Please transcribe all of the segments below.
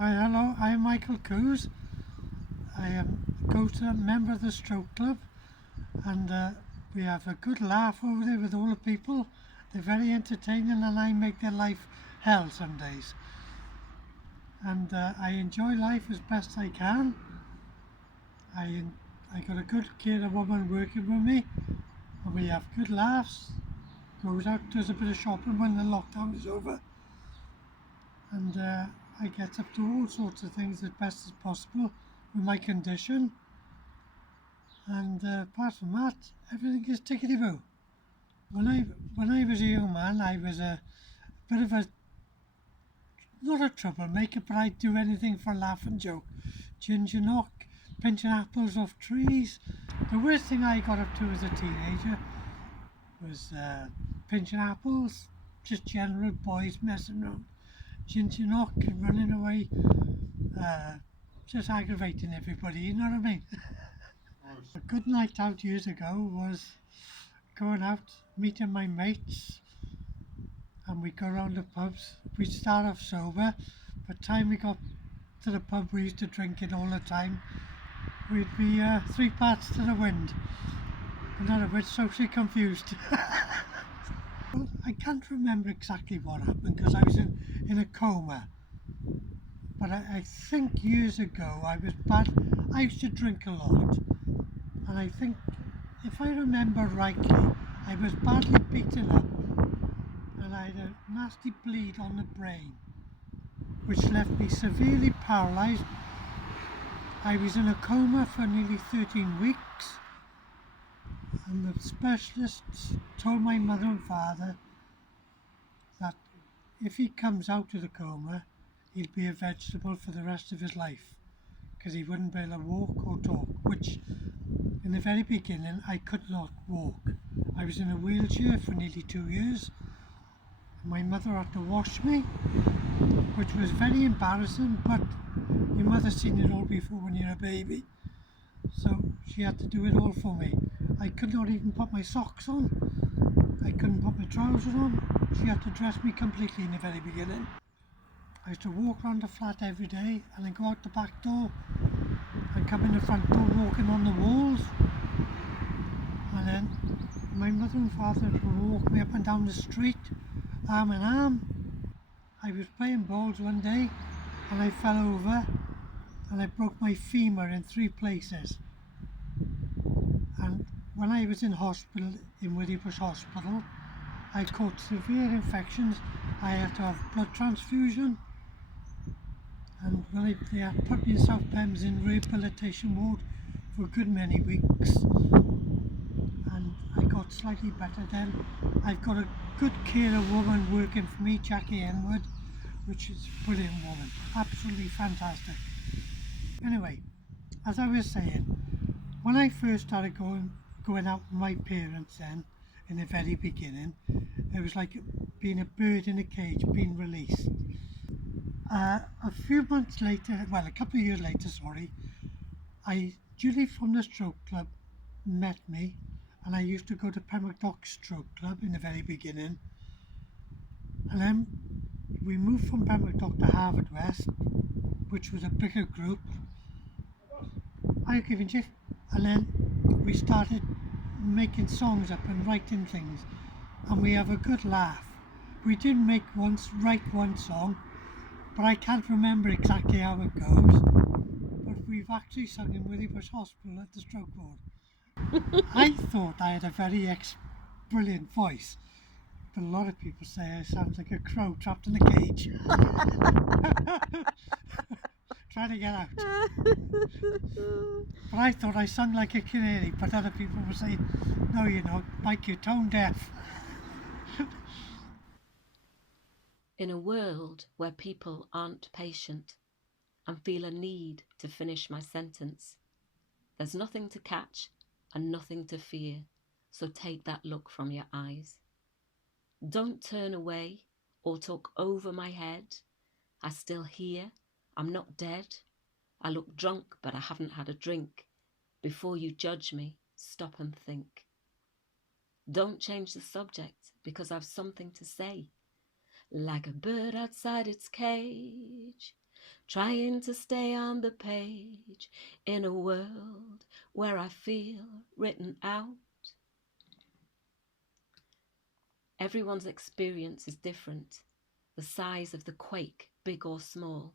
Hi, hello, I'm Michael Coos. I am a member of the Stroke Club, and we have a good laugh over there with all the people. They're very entertaining, and I make their life hell some days. And I enjoy life as best I can. I I got a good carer woman working with me, and we have good laughs. Goes out, does a bit of shopping when the lockdown is over, and I get up to all sorts of things as best as possible with my condition. And apart from that, everything is tickety-boo. When I was a young man, I was a bit of a not a troublemaker, but I'd do anything for a laugh and joke. Ginger knock, pinching apples off trees. The worst thing I got up to as a teenager was pinching apples, just general boys messing around. Ginger knock and running away, uh, just aggravating everybody. You know what I mean? A good night out years ago was going out, meeting my mates, and we'd go round the pubs. We'd start off sober. By the time we got to the pub we used to drink it all the time, we'd be three parts to the wind. And then a bit socially confused. Well, I can't remember exactly what happened because I was in a coma. But I think years ago I was bad. I used to drink a lot. And I think, if I remember rightly, I was badly beaten up and I had a nasty bleed on the brain, which left me severely paralysed. I was in a coma for nearly 13 weeks, and the specialists told my mother and father that if he comes out of the coma, he'll be a vegetable for the rest of his life because he wouldn't be able to walk or talk, which in the very beginning I could not walk. I was in a wheelchair for nearly 2 years. My mother had to wash me, which was very embarrassing, but your mother's seen it all before when you're a baby. So she had to do it all for me. I could not even put my socks on. I couldn't put my trousers on. She had to dress me completely in the very beginning. I used to walk around the flat every day and then go out the back door and come in the front door walking on the walls. And then my mother and father would walk me up and down the street, arm in arm. I was playing balls one day and I fell over and I broke my femur in 3 places. And when I was in hospital, in Withybush Hospital, I caught severe infections. I had to have blood transfusion. And when they put me in South Thames in rehabilitation ward for a good many weeks. And I got slightly better then. I've got a good carer woman working for me, Jackie Enwood, which is a brilliant woman. Absolutely fantastic. Anyway, as I was saying, when I first started going out with my parents then, in the very beginning, it was like being a bird in a cage, being released. A few months later, well, a couple of years later, sorry, Julie from the Stroke Club met me, and I used to go to Pembroke Dock Stroke Club in the very beginning, and then we moved from Pembroke Dock to Harvard West, which was a bigger group. I given you, and then we started making songs up and writing things, and we have a good laugh. We did write one song, but I can't remember exactly how it goes. But we've actually sung in Withybush Hospital at the stroke ward. I thought I had a very brilliant voice, but a lot of people say I sound like a crow trapped in a cage, trying to get out. But I thought I sung like a canary, but other people were saying, no, you're not, Mike, you're tone deaf. In a world where people aren't patient and feel a need to finish my sentence, there's nothing to catch and nothing to fear, so take that look from your eyes. Don't turn away or talk over my head. I still hear, I'm not dead. I look drunk, but I haven't had a drink. Before you judge me, stop and think. Don't change the subject because I've something to say. Like a bird outside its cage, trying to stay on the page in a world where I feel written out. Everyone's experience is different, the size of the quake, big or small.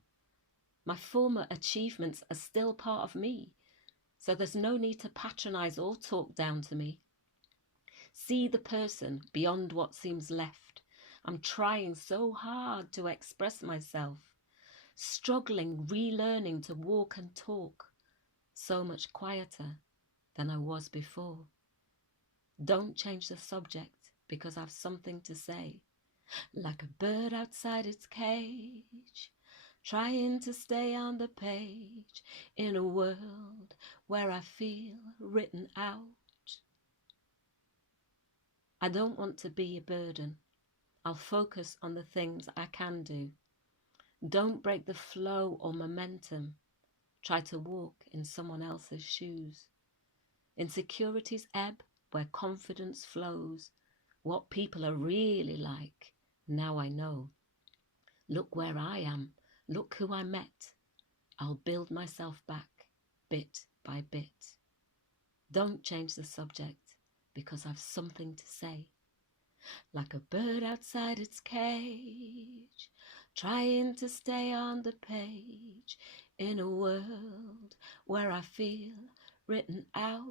My former achievements are still part of me, so there's no need to patronize or talk down to me. See the person beyond what seems left. I'm trying so hard to express myself, struggling, relearning to walk and talk, so much quieter than I was before. Don't change the subject because I've something to say. Like a bird outside its cage, trying to stay on the page in a world where I feel written out. I don't want to be a burden. I'll focus on the things I can do. Don't break the flow or momentum. Try to walk in someone else's shoes. Insecurities ebb where confidence flows. What people are really like, now I know. Look where I am. Look who I met. I'll build myself back, bit by bit. Don't change the subject because I've something to say. Like a bird outside its cage, trying to stay on the page in a world where I feel written out.